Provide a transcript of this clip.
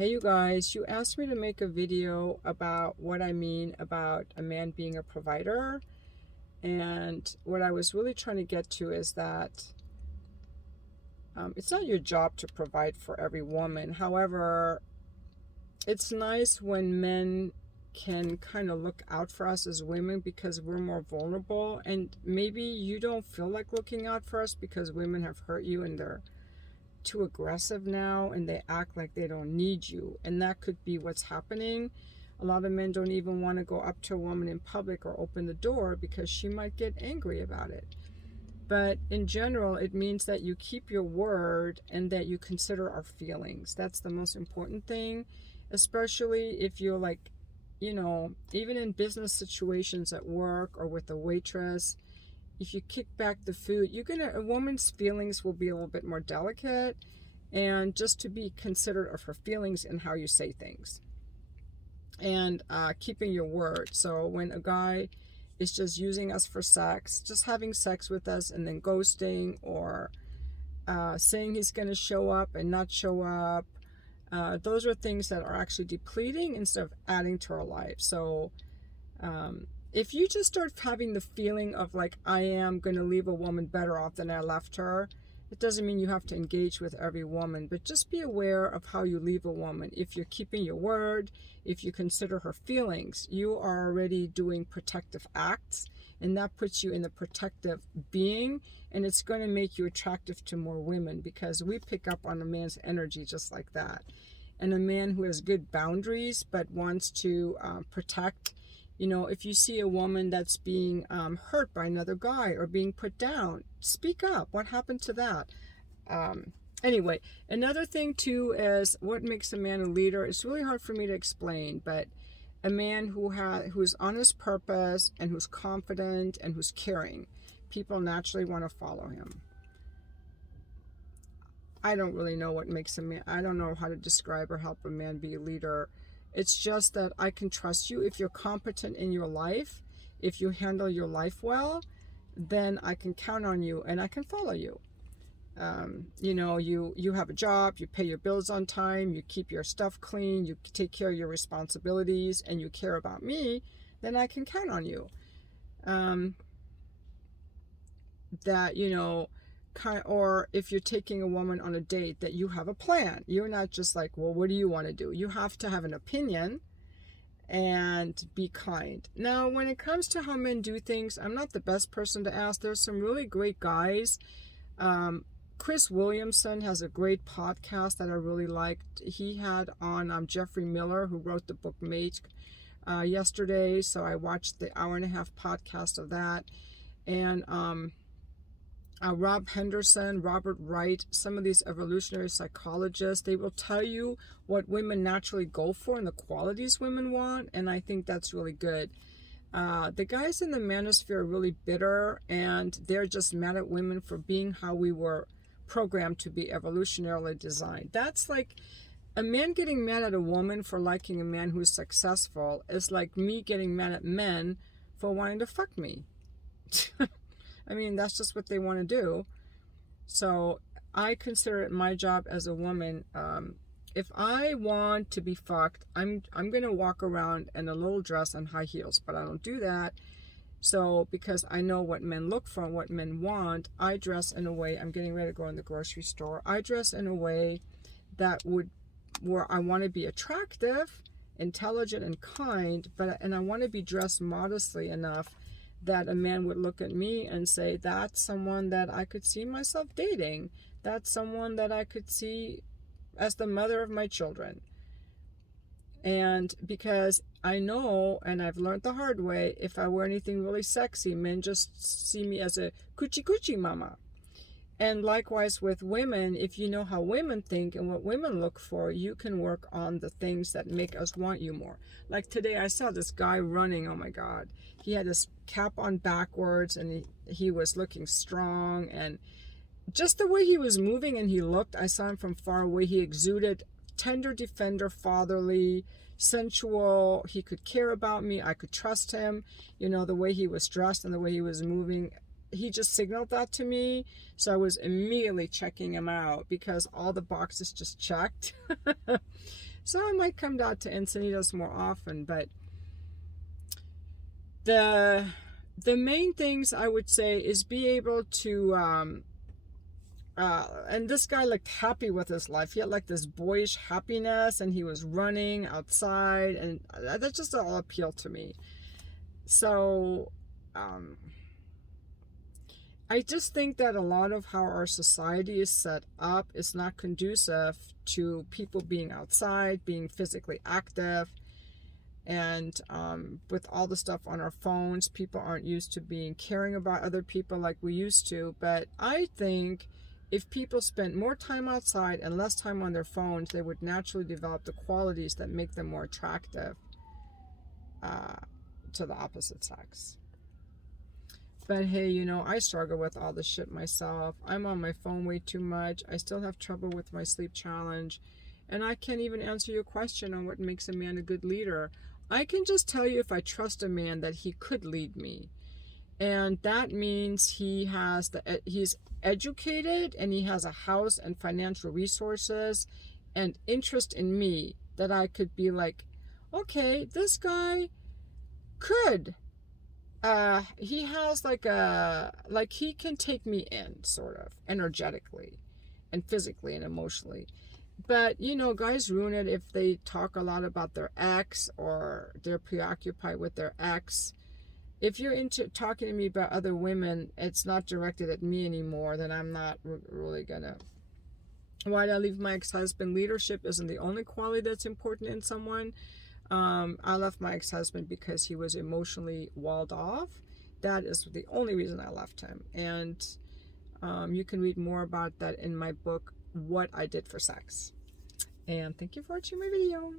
Hey you guys, you asked me to make a video about what I mean about a man being a provider. And what I was really trying to get to is that it's not your job to provide for every woman. However, it's nice when men can kind of look out for us as women because we're more vulnerable. And maybe you don't feel like looking out for us because women have hurt you and they're too aggressive now and they act like they don't need you, and that could be what's happening. A lot of men don't even want to go up to a woman in public or open the door because she might get angry about it. But in general, it means that you keep your word and that you consider our feelings. That's the most important thing, especially if you're like, even in business situations at work or with a waitress. If you kick back the food, a woman's feelings will be a little bit more delicate, and just to be considerate of her feelings and how you say things, and keeping your word. So when a guy is just using us for sex, just having sex with us and then ghosting, or saying he's going to show up and not show up, those are things that are actually depleting instead of adding to our life. So if you just start having the feeling of like, I am going to leave a woman better off than I left her, it doesn't mean you have to engage with every woman, but just be aware of how you leave a woman. If you're keeping your word, if you consider her feelings, you are already doing protective acts, and that puts you in the protective being, and it's going to make you attractive to more women because we pick up on a man's energy just like that. And a man who has good boundaries but wants to protect. If you see a woman that's being hurt by another guy or being put down, speak up. What happened to that? Anyway, another thing too is what makes a man a leader. It's really hard for me to explain, but a man who's on his purpose and who's confident and who's caring, people naturally want to follow him. I don't really know what makes a man. I don't know how to describe or help a man be a leader. It's just that I can trust you. If you're competent in your life, if you handle your life well, then I can count on you and I can follow you. You have a job, you pay your bills on time, you keep your stuff clean, you take care of your responsibilities, and you care about me, then I can count on you. Or if you're taking a woman on a date, that you have a plan. You're not just like, well, what do you want to do? You have to have an opinion and be kind. Now, when it comes to how men do things, I'm not the best person to ask. There's some really great guys. Chris Williamson has a great podcast that I really liked. He had on Jeffrey Miller, who wrote the book Mate, yesterday. So I watched the 1.5-hour podcast of that. And Rob Henderson, Robert Wright, some of these evolutionary psychologists, they will tell you what women naturally go for and the qualities women want, and I think that's really good. The guys in the manosphere are really bitter, and they're just mad at women for being how we were programmed to be, evolutionarily designed. That's like a man getting mad at a woman for liking a man who's successful is like me getting mad at men for wanting to fuck me. I mean, that's just what they want to do. So I consider it my job as a woman. If I want to be fucked, I'm going to walk around in a little dress and high heels, but I don't do that. So because I know what men look for and what men want, I dress in a way, I'm getting ready to go in the grocery store. I dress in a way where I want to be attractive, intelligent, and kind, and I want to be dressed modestly enough that a man would look at me and say, that's someone that I could see myself dating. That's someone that I could see as the mother of my children. And because I know, and I've learned the hard way, if I wear anything really sexy, men just see me as a coochie coochie mama. And likewise with women, if you know how women think and what women look for, you can work on the things that make us want you more. Like today, I saw this guy running. Oh my God. He had his cap on backwards, and he was looking strong. And just the way he was moving and he looked, I saw him from far away. He exuded tender defender, fatherly, sensual. He could care about me. I could trust him. The way he was dressed and the way he was moving. He just signaled that to me. So I was immediately checking him out because all the boxes just checked. So I might come down to Encinitas more often, but the main things I would say is be able to and this guy looked happy with his life. He had like this boyish happiness, and he was running outside, and that just all appealed to me. So I just think that a lot of how our society is set up is not conducive to people being outside, being physically active. And with all the stuff on our phones, people aren't used to caring about other people like we used to. But I think if people spent more time outside and less time on their phones, they would naturally develop the qualities that make them more attractive to the opposite sex. But hey, I struggle with all this shit myself. I'm on my phone way too much. I still have trouble with my sleep challenge. And I can't even answer your question on what makes a man a good leader. I can just tell you, if I trust a man, that he could lead me. And that means he's educated, and he has a house and financial resources and interest in me, that I could be like, okay, this guy could. He has he can take me in, sort of, energetically and physically and emotionally. But, guys ruin it if they talk a lot about their ex, or they're preoccupied with their ex. If you're into talking to me about other women, it's not directed at me anymore, then I'm not really gonna. Why did I leave my ex-husband? Leadership isn't the only quality that's important in someone. I left my ex-husband because he was emotionally walled off. That is the only reason I left him. And you can read more about that in my book, What I Did for Sex. And thank you for watching my video.